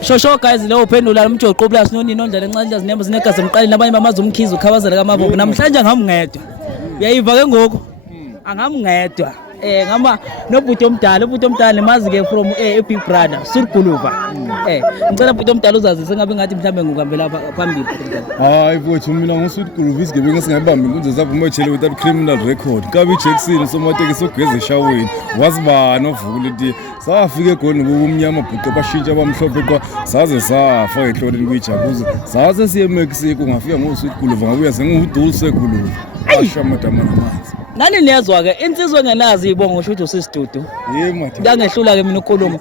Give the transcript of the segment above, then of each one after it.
Shosho guys leyo uphendula umjoqo plus nonini ondlela encane zinemba zinegazi emqaleni nabanye bamazi umkhizi ukhawazela kamavovo namhlanje angimngedwa uyayiva ke ngoku angamngedwa ngama nobhuti omdala nemazi ke from Big Brother Surguluva ngicela bhuti omdala uzazise ngabe ngathi mhlambe ngukambela phambili hayi mfowethu mina ngosurguluva isigebengu singabambi inkunzi zabo umotshele without criminal record kabe Jackson somatekisi ogeza eshaweni wazibana ovukule iti safika egoli ngokumnyama bhuqe bashintsha abamhlophe kwa saze safa ehloleni kuyijakuza saze siye eMexico ngafika ngosurguluva ngabuya sengudulse Guluva ashamadama namanzi nani niyazwa ke insizwe ngenazi ibongo usho ukuthi usisidudu ngangehlula ke mina ukukhuluma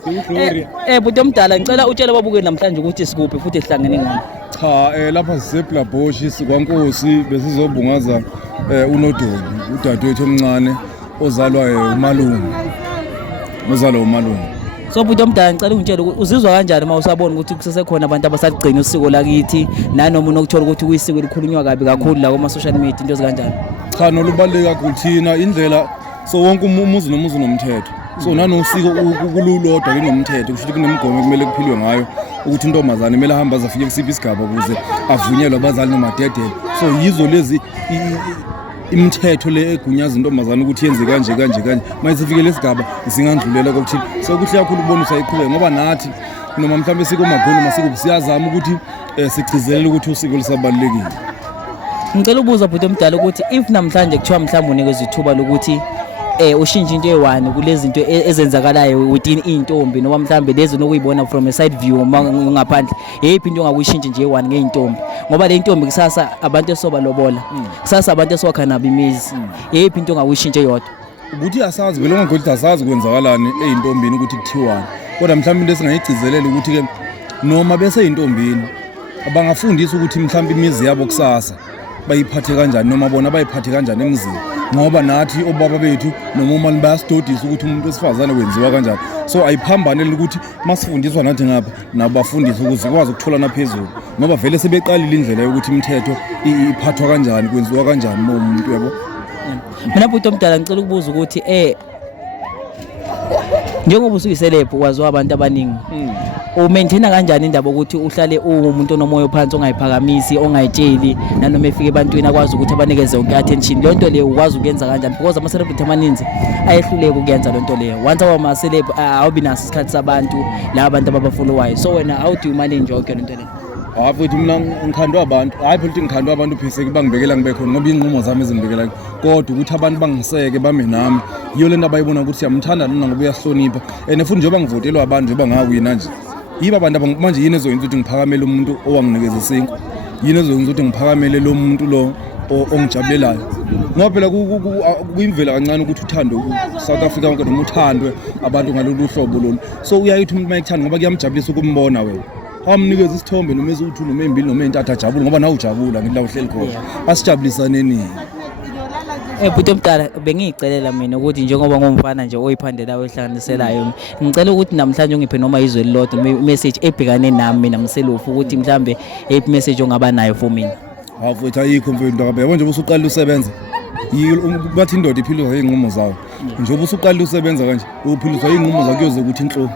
bhuti omdala ngicela utshele babukeli namhlanje ukuthi sikuphi futhi sihlangene ngani cha lapha siseBlaboshi sikwankosi besizobungaza uNodoli udadewethu omncane ozalwa umalume so bhuti omdala ngicela ungitshele ukuthi uzizwa kanjani uma usabona ukuthi kusesekhona abantu abasaligcina usiko lakithi nanoma unokuthola ukuthi kuyisiko elikhulunywa kabi kakhulu la kuma social media into ezikanjani cha nolubaleka kakhulu thina indlela so wonke umuzi nomuzi nomthetho so nanosiko kululodwa linomthetho kusho ukuthi kunemgomo kumele kuphilwe ngayo ukuthi intombazane kumele ahambe azafike kusiphi isigaba ukuze avunyelwe abazali nomadedele so yizo lezi imithetho le egunyaza intombazane ukuthi yenze kanje mayisifike lesigaba singandlulela ukuthi so kuhle kakhulu ubonisa iqhubeke ngoba nathi noma mhlambe sikomakhulu masiko siyazama ukuthi sigcizelele ukuthi usiko lisabalekile. Ngicela ubuza bhuti omdala ukuthi if namhlanje kuthiwa mhlawumbe unikezwe ithuba lokuthi ushintshe into eyiwani kulezi zinto ezenzakalayo within intombi noma mhlawumbe lezi nokuyibona from a side view ngaphandle yephi into ongakuyishintsha nje eyiwani ngeintombi ngoba le intombi kusasa abantu esoba lobola kusasa abantu esokha nabo imizi yephi into ongakuyishintsha eyodwa ukuthi asazi belonga ukuthi asazi kwenzakalani eintombini ukuthi kuthiwani kodwa mhlawumbe into esingayigcizelela ukuthi ke noma bese intombini abangafundisa ukuthi mhlawumbe imizi yabo kusasa bayiphathe kanjani noma bona bayiphathe kanjani emzini ngoba nathi obaba bethu noma uma bayasitodisa ukuthi umuntu wesifazane wenziwa kanjani so ayiphambane ukuthi masifundiswa nathi ngapha nabafundisa ukuthi sikwazi ukuthola naphezulu ngoba vele sebeqalile indlela yokuthi imithetho iphathwa kanjani kwenziwa kanjani umuntu yabo. Mina bhuti omdala ngicela ukubuza ukuthi njengoba usuyiselebhu kwaziwa abantu abaningi umaintaina kanjani indaba ukuthi uhlale umuntu onomoya phansi ongayiphakamisi ongayitsheli nanoma efike ebantwini akwazi ukuthi abanikeze yonke attention le nto leyo ukwazi ukuyenza kanjani because ama celebrity amaninzi ayehluleka ukuyenza le nto leyo once awama celeb awubi naso isikhathi sabantu la abantu abafollowayo so wena how do you manage yonke le nto leyo? Futhi mina ngikhandwa abantu hayi phela ukuthi ngikhandwa abantu phese bangibekela ngibe khona ngoba inqumo zami ezingibekela kodwa ukuthi abantu bangiseke bame nami yiyo lento abayibona ukuthi siyamthanda nona ngoba uyahlonipha futhi njengoba ngivotelwa abantu njengoba ngawina nje yiba abantu manje yini ezoyenza ukuthi ngiphakamele umuntu owanginikeza isinko yini ezoyenza ukuthi ngiphakamele lo muntu lo ongijabulelayo ngoba phela kuyimvela kancane ukuthi uthando South Africa wonke noma uthandwe abantu ngalolu hlobo lolu so uyayithi umuntu mayekuthanda ngoba kuyamjabulisa ukumbona wena amnikeza isithombe noma ezuthu noma embili noma entathu ajabule ngoba nawe ujabula ngila uhleli khona asijabulisaneni. Bhuti omdala bengiyicelela mina ukuthi njengoba ngomfana nje oyiphandela wehlanganiselayo ngicela ukuthi namhlanje ungiphe noma izwe elilodwa message ebhekane nami mina mselofu ukuthi mhlambe ephi message ongaba nayo for mina. Futhi ayikho mfowethu ngabe yabo nje usuqala usebenza bathi indoda iphilwa yinqumo zayo njengoba usuqala usebenza kanje uphiliswa yinqumo zakho kuyoze ukuthi inhloko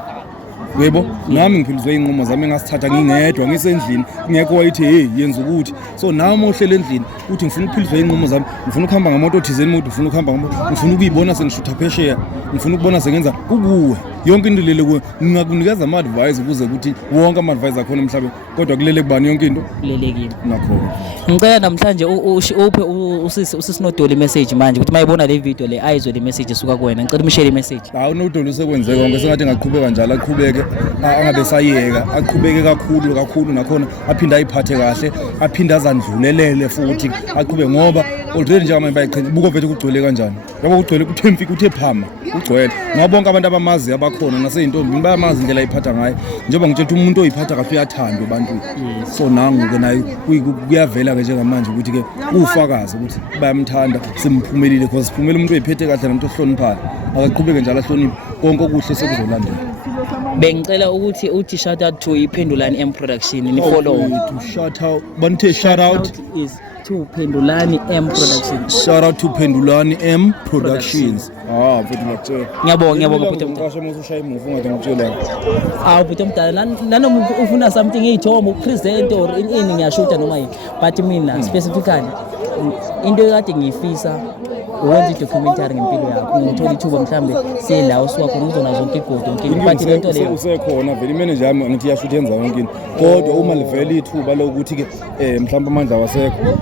yebo nami ngiphiliswa inqumo zami engasithatha ngingedwa ngisendlini ngeke wayithi hey yenza ukuthi so nami ohlele endlini uthi ngifuna ukuphiliswa inqumo zami ngifuna ukuhamba ngamoto othizeni umuntu ngifuna ukuhamba ngamoto ngifuna ukuyibona sengishutha phesheya ngifuna ukubona sengenza ukuwe yonke into lele kuwe ngingakunikeza ama advice ukuze ukuthi wonke ama advice akhona emhlabeni kodwa kulele kubani yonke into kulelekile nakho ngicela namhlanje uphe usisinodoli message manje ukuthi mayibona le video le ayizwe le message esuka kuwena ngicela umshare message unodoli usekwenzeka konke sengathi ngaqhubeka njalo aqhubeke angabe sayeka aqhubeke kakhulu nakhona aphinde ayiphathe kahle aphinde azandlulelele futhi aqhubeke ngoba already njengamanje bayiqhenye buko vethe kugcwele kanjani yabo kugcwele kuthemfika uthe phama ugcwele ngoba bonke abantu abamazi abakhona naseyintombi bayamazi indlela ayiphatha ngayo njengoba ngitshela umuntu oyiphatha kahle uyathandwa ebantwini so nangu ke naye kuyavela ke njengamanje ukuthi ke ufakazi ukuthi bayamthanda simphumelile because siphumele umuntu oyiphethe kahle namuntu ohloniphayo akaqhubeke njalo ahloniphe konke okuhle sekuzolandela. Bengicela ukuthi uthi shout out to iPhendulani M Production ni follow to shout out banithe shout out is to Pendulani M Productions. Shout out to Pendulani M Productions. Mfethu ngiyakutshela. Ngiyabonga bhuti omdala. Ngiqashe mase ushaya imuvu ngathi ngikutshela. Bhuti omdala nanoma ufuna something iy'thombe ukupresent or ini ngiyashuta noma yini. But mina specifically into ekade ngiyifisa ukwenza i-documentary ngempilo yakho. Ngithola ithuba mhlambe sela usuka khona uzona zonke igodo inkinga. But lento leyo usekhona vele imanager yami ngithi iyashuta yenza yonke into. Kodwa uma livele ithuba lokuthi ke mhlawumbe amandla wasekho